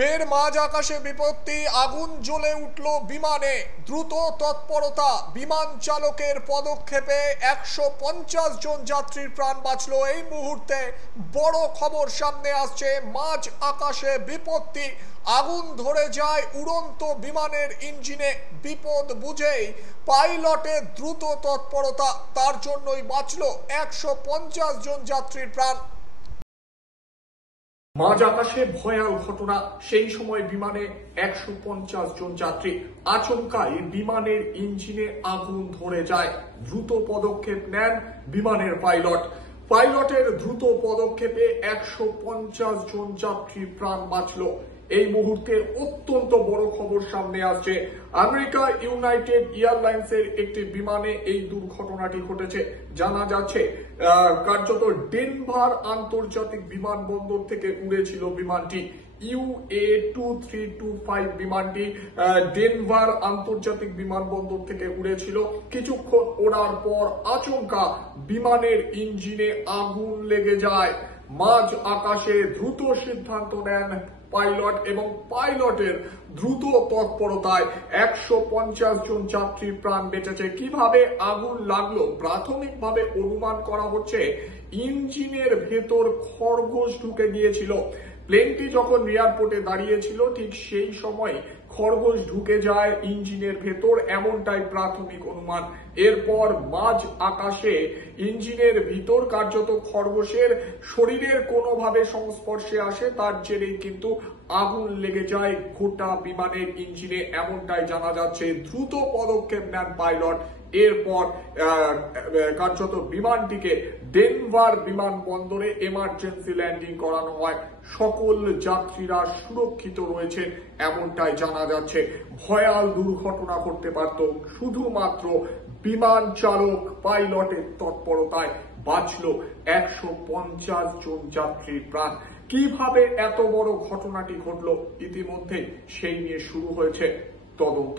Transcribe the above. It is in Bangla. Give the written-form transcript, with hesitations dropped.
ফের মাঝ আকাশে বিপত্তি, আগুন জ্বলে উঠল বিমানে। দ্রুত তৎপরতা, বিমান চালকের পদক্ষেপে 150 জন যাত্রীর প্রাণ বাঁচল। এই মুহূর্তে বড় খবর সামনে আসছে। মাঝ আকাশে বিপত্তি, আগুন ধরে যায় উড়ন্ত বিমানের ইঞ্জিনে। বিপদ বুঝেই পাইলটের দ্রুত তৎপরতা, তার জন্যই বাঁচল 150 জন যাত্রীর প্রাণ। মাঝ আকাশে ভয়াল ঘটনা। সেই সময় বিমানে 150 জন যাত্রী। আচমকাই বিমানের ইঞ্জিনে আগুন ধরে যায়। দ্রুত পদক্ষেপ নেন বিমানের পাইলটের দ্রুত পদক্ষেপে 150 জন যাত্রীর প্রাণ বাঁচল। এই মুহূর্তে অত্যন্ত বড় খবর সামনে আসছে। আমেরিকা ইউনাইটেড এয়ারলাইন্সের একটি বিমানে এই দুর্ঘটনাটি ঘটেছে। জানা যাচ্ছে কার্যত ডেনভার আন্তর্জাতিক বিমানবন্দর থেকে উড়েছিল বিমানটি। UA2325 বিমানটি ডেনভার আন্তর্জাতিক বিমানবন্দর থেকে উড়েছিল। কিছুক্ষণ ওড়ার পর আচমকা বিমানের ইঞ্জিনে আগুন লেগে যায়। মাঝ আকাশে দ্রুত সিদ্ধান্ত নেন পাইলট এবং পাইলটের দ্রুত তৎপরতায় 150 জন যাত্রীর প্রাণ বেঁচেছে। কিভাবে আগুন লাগলো? প্রাথমিকভাবে অনুমান করা হচ্ছে ইঞ্জিনের ভেতর খরগোশ ঢুকে গিয়েছিল। প্লেনটি যখন এয়ারপোর্টে দাঁড়িয়েছিল ঠিক সেই সময় খরগোশ ঢুকে যায় ইঞ্জিনের ভেতর, এমনটাই প্রাথমিক অনুমান। এরপর মাঝ আকাশে ইঞ্জিনের ভিতর কার্যত খরগোশের শরীরের কোনোভাবে সংস্পর্শে আসে, তার জেরেই কিন্তু আগুন লেগে যায় গোটা বিমানের ইঞ্জিনে, এমনটাই জানা যাচ্ছে। দ্রুত পদক্ষেপ নেন পাইলট। এরপর কার্যত বিমানটিকে ডেনভার বিমানবন্দরে এমার্জেন্সি ল্যান্ডিং করানো হয়। সকল যাত্রীরা সুরক্ষিত রয়েছে, এমনটাই জানা যাচ্ছে। ভয়াল দুর্ঘটনা ঘটতে পারত, শুধুমাত্র বিমান চালক পাইলটের তৎপরতায় বাঁচল 150 জন যাত্রীর প্রাণ। কিভাবে এত বড় ঘটনাটি ঘটলো? ইতিমধ্যে সেই নিয়ে শুরু হয়েছে তদন্ত।